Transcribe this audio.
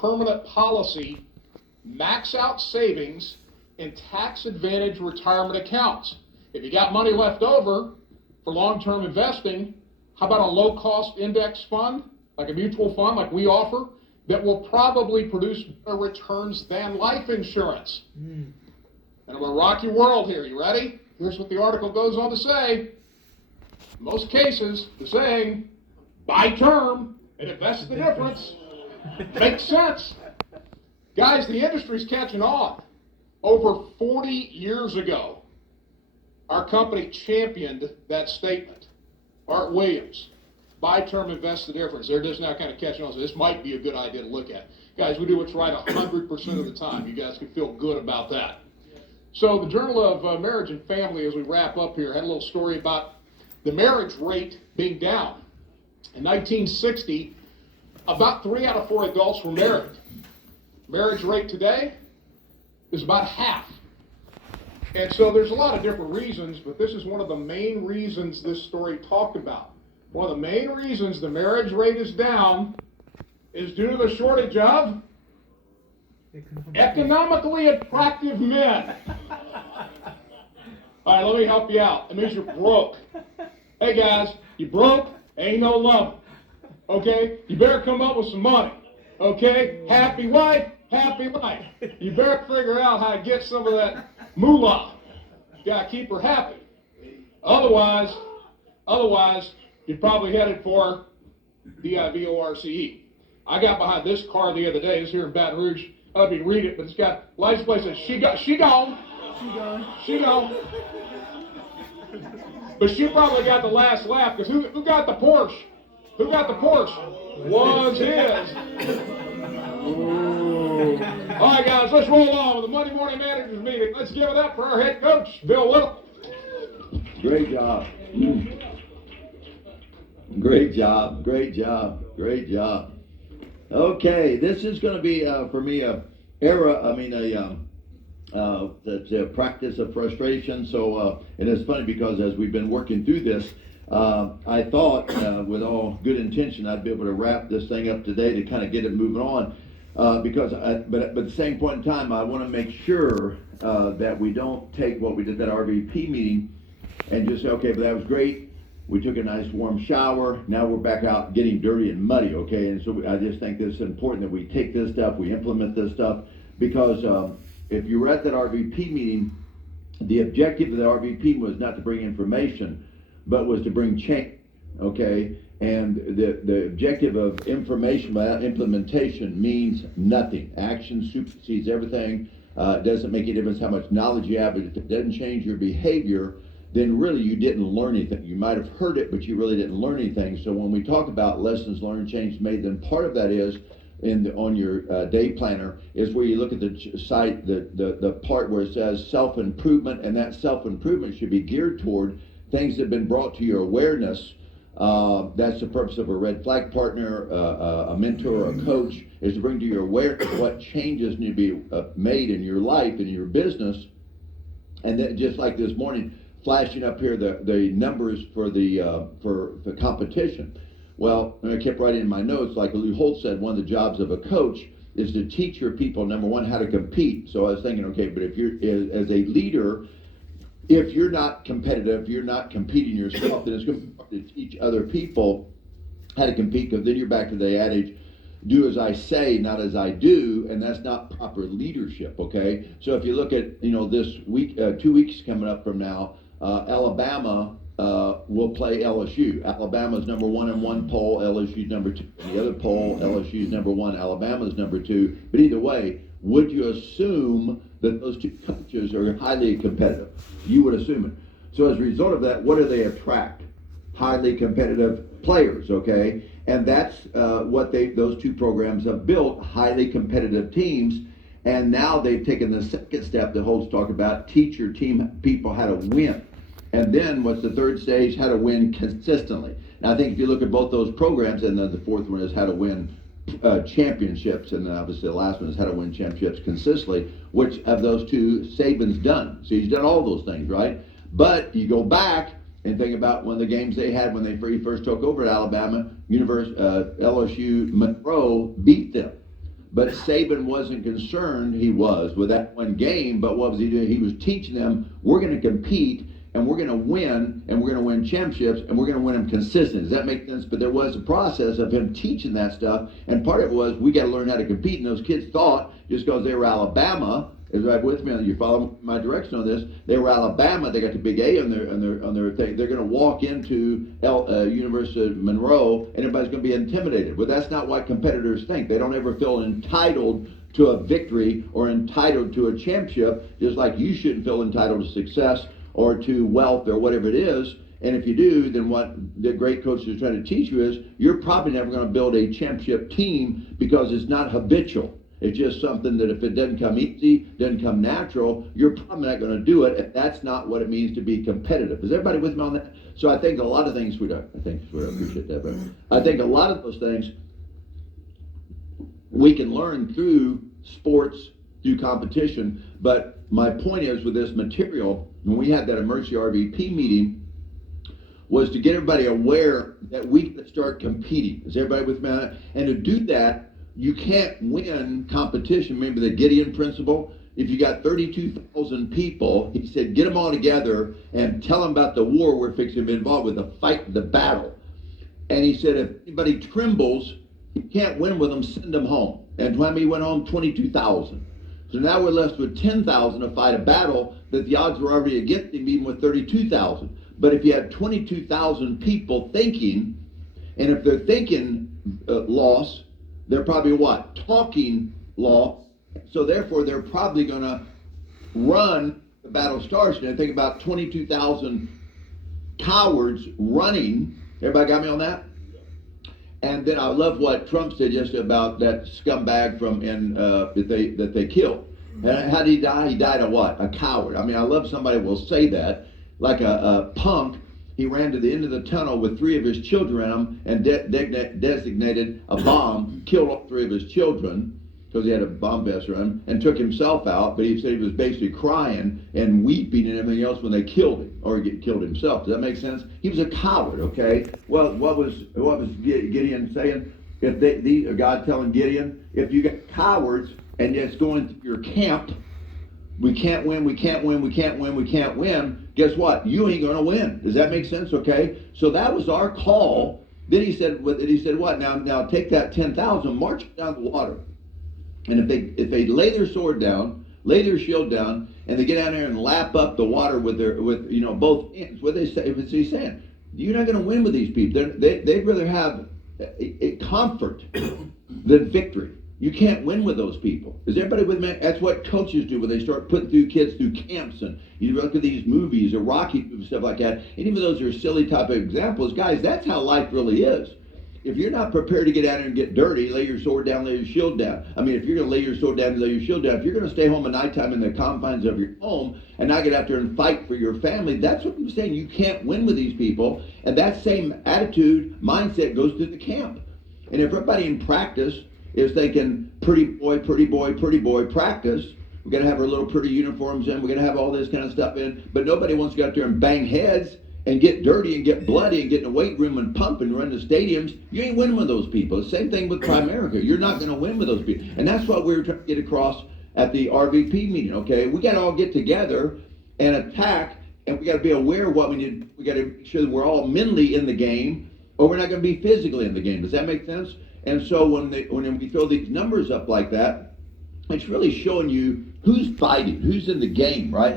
permanent policy max out savings in tax advantage retirement accounts. If you got money left over for long-term investing, how about a low-cost index fund, like a mutual fund like we offer, that will probably produce better returns than life insurance? And I'm going to rock your world here. You ready? Here's what the article goes on to say. In most cases, the saying, buy term and invest the difference, makes sense. Guys, the industry's catching on. Over 40 years ago, our company championed that statement. Art Williams, buy term, invest the difference. They're just now kind of catching on. So this might be a good idea to look at. Guys, we do what's right 100% of the time. You guys can feel good about that. So the Journal of Marriage and Family, as we wrap up here, had a little story about the marriage rate being down. In 1960, about 3 out of 4 adults were married. Marriage rate today is about half. And so there's a lot of different reasons, but this is one of the main reasons this story talked about. One of the main reasons the marriage rate is down is due to the shortage of economically attractive men. All right, let me help you out. It means you're broke. Hey guys, you broke, ain't no love. Okay? You better come up with some money. Okay? Happy wife, happy life. You better figure out how to get some of that moolah. You gotta keep her happy. Otherwise, you're probably headed for DIVORCE. I got behind this car the other day. It's here in Baton Rouge. I don't know if you can read it, but it's got license plate says she gone. But she probably got the last laugh, because who got the Porsche? Who got the Porsche? Was his. Ooh. All right, guys, let's roll on with the Monday Morning Managers Meeting. Let's give it up for our head coach, Bill Whittle. Great job. Great job. Great job. Great job. Okay, this is going to be for me a practice of frustration. So, and it's funny because as we've been working through this, I thought with all good intention I'd be able to wrap this thing up today to kind of get it moving on. But at the same point in time, I want to make sure that we don't take what we did at that RVP meeting and just say, okay, but that was great. We took a nice warm shower. Now we're back out getting dirty and muddy, okay? And so I just think this is important that we take this stuff, we implement this stuff, because if you were at that RVP meeting, the objective of the RVP was not to bring information, but was to bring change, okay? And the objective of information without implementation means nothing. Action supersedes everything. It doesn't make any difference how much knowledge you have, but if it doesn't change your behavior, then really you didn't learn anything. You might have heard it, but you really didn't learn anything. So when we talk about lessons learned, change made, then part of that is on your day planner is where you look at the site, the part where it says self-improvement, and that self-improvement should be geared toward things that have been brought to your awareness. That's the purpose of a red flag partner, a mentor, a coach, is to bring to your awareness what changes need to be made in your life and in your business. And then just like this morning, flashing up here the numbers for the competition. Well, I kept writing in my notes, like Lou Holt said, one of the jobs of a coach is to teach your people, number one, how to compete. So I was thinking, okay, but if you're, as a leader, if you're not competitive, you're not competing yourself, then it's going to teach other people how to compete, because then you're back to the adage, do as I say, not as I do, and that's not proper leadership, okay? So if you look at, this week, 2 weeks coming up from now, Alabama will play LSU. Alabama's number 1 in one poll, LSU's number 2. In the other poll, LSU's number 1, Alabama's number 2. But either way, would you assume that those two coaches are highly competitive? You would assume it. So as a result of that, what do they attract? Highly competitive players, okay? And that's what those two programs have built, highly competitive teams. And now they've taken the second step that Holt's talked about, teach your people how to win. And then what's the third stage? How to win consistently. Now I think if you look at both those programs, and then the fourth one is how to win championships, and then obviously the last one is how to win championships consistently, which of those two Saban's done. So he's done all those things, right? But you go back and think about one of the games they had when they first took over at Alabama, LSU Monroe beat them. But Saban wasn't concerned, he was, with that one game, but what was he doing? He was teaching them, we're going to compete, and we're going to win, and we're going to win championships, and we're going to win them consistent. Does that make sense? But there was a process of him teaching that stuff, and part of it was, we got to learn how to compete, and those kids thought, just because they were Alabama, is right with me, you follow my direction on this, they were Alabama, they got the big A on their thing, they're going to walk into University of Monroe, and everybody's going to be intimidated. But that's not what competitors think. They don't ever feel entitled to a victory or entitled to a championship, just like you shouldn't feel entitled to success or to wealth or whatever it is. And if you do, then what the great coaches are trying to teach you is, you're probably never going to build a championship team because it's not habitual. It's just something that if it doesn't come easy, doesn't come natural, you're probably not going to do it if that's not what it means to be competitive. Is everybody with me on that? So I think a lot of things, sweetheart, I appreciate that, but I think a lot of those things we can learn through sports, through competition. But my point is, with this material, when we had that emergency RVP meeting, was to get everybody aware that we can start competing. Is everybody with me on that? And to do that, you can't win competition. Remember the Gideon principle? If you got 32,000 people, he said, get them all together and tell them about the war we're fixing to be involved with, the fight, the battle. And he said, if anybody trembles, you can't win with them, send them home. And how many went home? 22,000. So now we're left with 10,000 to fight a battle that the odds were already against him, even with 32,000. But if you had 22,000 people thinking, and if they're thinking loss, they're probably what? Talking law. So therefore, they're probably going to run the battle starts. And I think about 22,000 cowards running. Everybody got me on that? And then I love what Trump said yesterday about that scumbag from that they killed. And how did he die? He died a what? A coward. I mean, I love somebody who will say that, like a punk. He ran to the end of the tunnel with 3 of his children in him and designated a bomb, killed all 3 of his children because he had a bomb vest around him, and took himself out. But he said he was basically crying and weeping and everything else when they killed him, or he killed himself. Does that make sense? He was a coward, okay? Well, what was Gideon saying? If God telling Gideon, if you got cowards and it's going through your camp, we can't win, we can't win, we can't win, we can't win. Guess what? You ain't going to win. Does that make sense? Okay. So that was our call. Then he said what? Now take that 10,000, march down the water, and if they lay their sword down, lay their shield down, and they get down there and lap up the water with both hands, what they say? What's he saying? You're not going to win with these people. They'd rather have a comfort than victory. You can't win with those people. Is everybody with me? That's what coaches do when they start putting through kids through camps, and you look at these movies or Rocky movies, stuff like that. And even though those are silly type of examples, guys, that's how life really is. If you're not prepared to get out there and get dirty, lay your sword down, lay your shield down. I mean, if you're going to lay your sword down and lay your shield down, if you're going to stay home at nighttime in the confines of your home and not get out there and fight for your family, that's what I'm saying. You can't win with these people. And that same attitude, mindset goes through the camp. And if everybody in practice is thinking, pretty boy, practice. We're going to have our little pretty uniforms in. We're going to have all this kind of stuff in. But nobody wants to go out there and bang heads and get dirty and get bloody and get in the weight room and pump and run the stadiums. You ain't winning with those people. The same thing with Primerica. You're not going to win with those people. And that's what we were trying to get across at the RVP meeting, okay? We got to all get together and attack, and we got to be aware of what we need. We got to make sure that we're all mentally in the game, or we're not going to be physically in the game. Does that make sense? And so when we throw these numbers up like that, it's really showing you who's fighting, who's in the game, right?